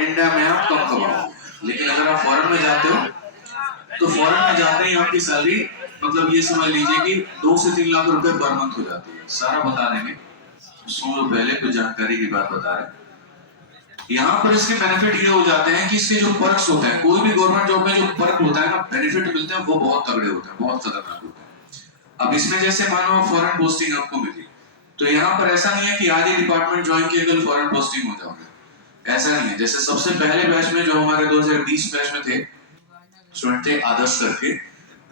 India में आप कम कमाओगे, लेकिन अगर आप फॉरेन में जाते हो तो फॉरेन में जाते ही आपकी सैलरी मतलब ये समझ लीजिए कि 2 से 3 लाख रुपए पर मंथ हो जाती है। सारा बता देंगे, सुन लो पहले, कुछ जानकारी की बात बता रहे हैं। यहाँ पर इसके बेनिफिट ये हो जाते हैं कि इसके जो पर्क्स होते हैं, कोई भी गवर्नमेंट जॉब में जो पर्क होता है ना, बेनिफिट मिलते हैं, वो बहुत तगड़े होते हैं, बहुत खतरनाक होते हैं। अब इसमें जैसे मानो फॉरेन पोस्टिंग आपको मिली, तो यहाँ पर ऐसा नहीं है कि आज ही डिपार्टमेंट ज्वाइन किए कल फॉरेन पोस्टिंग हो जाओगे, ऐसा नहीं है। जैसे सबसे पहले बैच में जो हमारे 2020 बैच में थे स्टूडेंट थे आदर्श करके,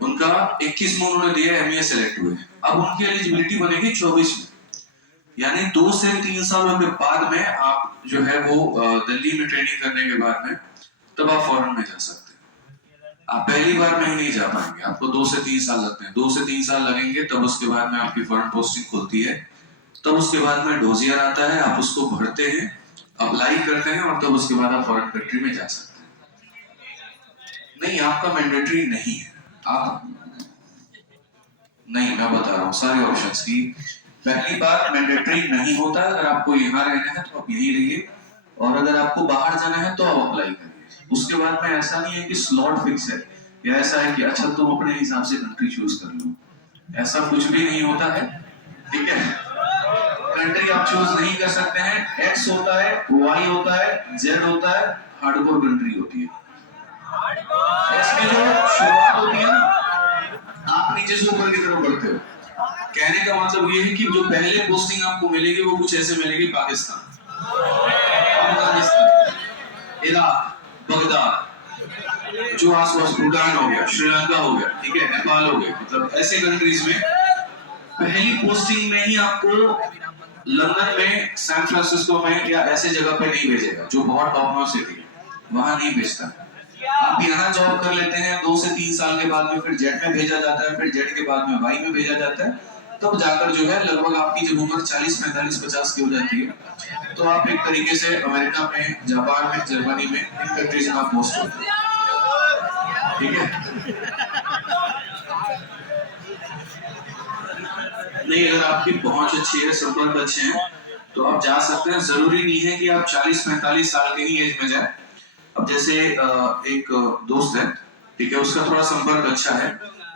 उनका 21 में उन्होंने दिया, एमए सेलेक्ट हुए। अब उनकी एलिजिबिलिटी बनेगी 24 में, यानी 2 से 3 सालों के बाद में आप जो है वो दिल्ली में ट्रेनिंग करने के बाद में तब आप फॉरेन में जा सकते हैं। आप पहली बार में ही नहीं जा पाएंगे, आपको 2 से 3 साल लगते हैं। 2 से 3 साल लगेंगे, तब उसके बाद में आपकी फॉरेन पोस्टिंग खुलती है। तब उसके बाद में डोजियर आता है, आप उसको भरते हैं, अप्लाई करते हैं, और तब उसके बाद आप फॉरेन कंट्री में जा सकते हैं। नहीं, आपका मैंडेटरी नहीं है। आप नहीं, मैं बता रहा हूँ सारे ऑप्शंस की। पहली बात, मैंडेटरी नहीं होता है। अगर आपको यहाँ रहना है तो आप यहीं रहिए, और अगर आपको बाहर जाना है तो आप अप्लाई करिए। उसके बाद में ऐसा नहीं है कि स्लॉट फिक्स है, या ऐसा है कि अच्छा तुम अपने हिसाब से कंट्री चूज कर लो, ऐसा कुछ भी नहीं होता है। ठीक है, कंट्री आप चूज नहीं कर सकते हैं। एक्स होता है, वाई होता है, जेड होता है, हार्डकोर कंट्री होती है। इसमें जो शुरुआत होती है ना, आप नीचे से ऊपर की तरफ बढ़ते हो। कहने का मतलब ये है कि जो पहले पोस्टिंग आपको मिलेगी वो कुछ ऐसे मिलेगी, पाकिस्तान, अफगानिस्तान, इराक, बगदाद, जो आसपास भूटान हो गया, श्रीलंका हो गया, ठीक है, नेपाल हो गया, मतलब ऐसे कंट्रीज में पहली पोस्टिंग में ही आपको लंदन में, सैन फ्रांसिस्को में या ऐसे जगह पे नहीं भेजेगा जो बहुत टॉप नॉच सिटी है, वहां नहीं भेजता। आप यहाँ जॉब कर लेते हैं, 2 से 3 साल के बाद में फिर जेट में भेजा जाता है, फिर जेट के बाद में वाई में भेजा जाता है, तब जाकर जो है लगभग आपकी जब उम्र 40, 45, 50 की हो जाती है, तो आप एक तरीके से अमेरिका में, जापान में, जर्मनी में, इन कंट्रीज में आप पोस्ट होते हैं। ठीक है, नहीं, अगर आपकी पहुंच अच्छी है, संपर्क अच्छे हैं, तो आप जा सकते हैं। जरूरी नहीं है कि आप 40-45 साल के ही एज में जाए। अब जैसे एक दोस्त है, ठीक है, उसका थोड़ा संपर्क अच्छा है,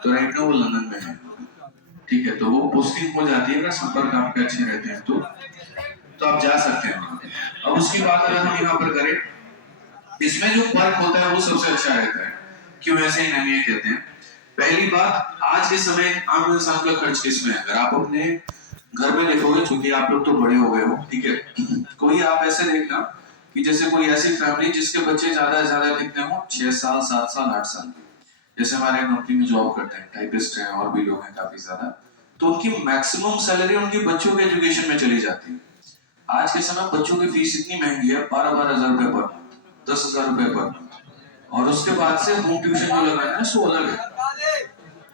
तो राइट नाउ वो लंदन में है, ठीक है, तो वो पोस्टिंग हो जाती है। अगर संपर्क आपके अच्छे रहते हैं तो आप जा सकते हैं। अब उसकी बात अगर हम यहाँ पर करें, इसमें जो पर्क होता है वो सबसे अच्छा रहता है। क्यों ऐसे ही नहीं कहते हैं? पहली बात, आज के समय आम इंसान का खर्च किसमें है? अगर आप अपने घर में देखोगे, चूंकि आप लोग तो बड़े हो गए हो, ठीक है, कोई आप ऐसे देखना कि जैसे कोई ऐसी फैमिली जिसके बच्चे ज्यादा से ज्यादा कितने हो, 6 साल, 7 साल, 8 साल के, जैसे हमारे कंपनी में जॉब करते हैं, टाइपिस्ट हैं, और भी लोग हैं काफी ज्यादा, तो उनकी मैक्सिमम सैलरी उनके बच्चों के एजुकेशन में चली जाती है। आज के समय बच्चों की फीस इतनी महंगी है, 12-12 हजार रुपए पर मंथ, 10,000 रुपए पर मंथ, और उसके बाद से होम ट्यूशन जो लगाना है सो अलग है।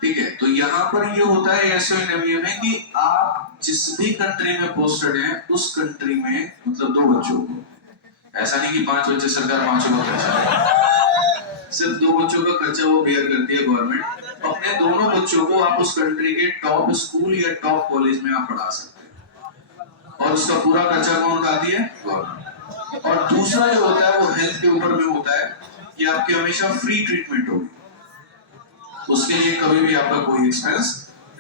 ठीक है, तो यहाँ पर ये होता है एसओएनएमयू में कि आप जिस भी कंट्री में पोस्टेड हैं, उस कंट्री में मतलब 2 बच्चों को, ऐसा नहीं कि 5 बच्चे सरकार 5 का खर्चा, सिर्फ 2 बच्चों का खर्चा वो बेयर करती है गवर्नमेंट। अपने दोनों बच्चों को आप उस कंट्री के टॉप स्कूल या टॉप कॉलेज में आप पढ़ा सकते हैं, और उसका पूरा खर्चा कौन उठाती है? गवर्नमेंट। और दूसरा जो होता है वो हेल्थ के ऊपर में होता है कि आपकी हमेशा फ्री ट्रीटमेंट होगी, उसके लिए कभी भी आपका कोई एक्सपेंस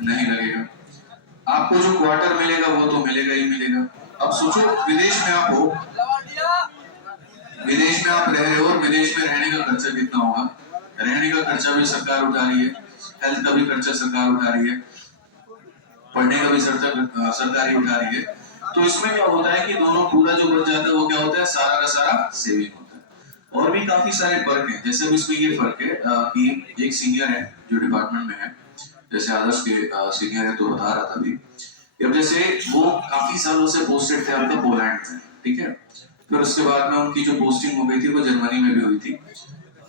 नहीं लगेगा। आपको जो क्वार्टर मिलेगा वो तो मिलेगा ही मिलेगा। अब सोचो, विदेश में आप हो, विदेश में आप रह रहे हो, और विदेश में रहने का खर्चा कितना होगा? रहने का खर्चा भी सरकार उठा रही है, हेल्थ का भी खर्चा सरकार उठा रही है, पढ़ने का भी सरकार ही उठा रही है। तो इसमें क्या होता है कि दोनों पूरा जो बच जाता है वो क्या होता है? सारा का सारा सेविंग होता है। और भी काफी सारे फर्क है, जैसे इसमें ये फर्क है कि एक सीनियर है जो डिपार्टमेंट में है, जैसे आदर्श के सीनियर है, तो बता रहा था अभी, अब जैसे वो काफी सालों से पोस्टेड थे आपका पोलैंड में, ठीक है, फिर उसके बाद में उनकी जो पोस्टिंग हो गई थी वो जर्मनी में भी हुई थी।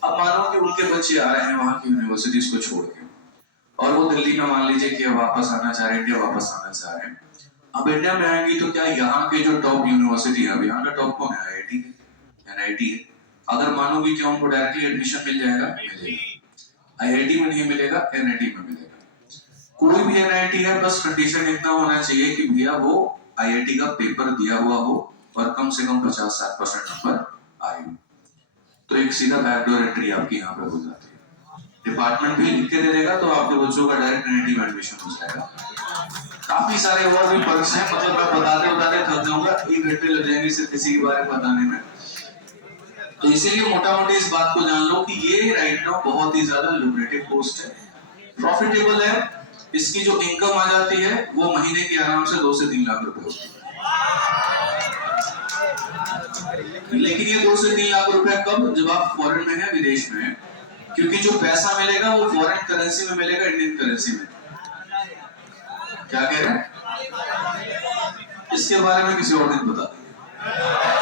अब मानो कि उनके बच्चे आ रहे हैं वहां की यूनिवर्सिटीज को छोड़ के, और वो दिल्ली में मान लीजिए कि वापस आना चाह रहे हैं, इंडिया वापस आना चाह रहे हैं। अब इंडिया में आएंगी तो क्या यहाँ के जो टॉप यूनिवर्सिटी है, अब यहाँ का टॉप कौन है? आईआईटी है, एनआईटी है। अगर मानोगे कि उनको डायरेक्टली एडमिशन मिल जाएगा, मिलेगा। आईआईटी में नहीं मिलेगा, एनआईटी में मिलेगा। कोई भी एनआईटी है, बस कंडीशन इतना होना चाहिए कि भैया वो आईआईटी का पेपर दिया हुआ हो और कम से कम 50-60% नंबर आए। तो एक सीधा बैकडोर एंट्री आपकी यहाँ पे हो जाती है। डिपार्टमेंट भी लिख के दे देगा तो आपके बच्चों का डायरेक्ट नेटिव एडमिशन हो जाएगा। काफी सारे और भी पर्क्स हैं, मतलब मैं बताते बताते थक जाऊंगा, 1 घंटे लग जाएंगे सिर्फ किसी के बारे में बताने में। तो इसीलिए मोटा मोटी इस बात को जान लो कि ये राइट नाउ बहुत ही ज्यादा लुक्रेटिव पोस्ट है, प्रॉफिटेबल है। इसकी जो इनकम आ जाती है वो महीने की आराम से 2 से 3 लाख रुपए होती है। लेकिन ये 2 से 3 लाख रुपए कब? जब आप फॉरेन में है, विदेश में है, क्योंकि जो पैसा मिलेगा वो फॉरेन करेंसी में मिलेगा, इंडियन करेंसी में। क्या कह रहे हैं? इसके बारे में किसी और दिन बता देंगे।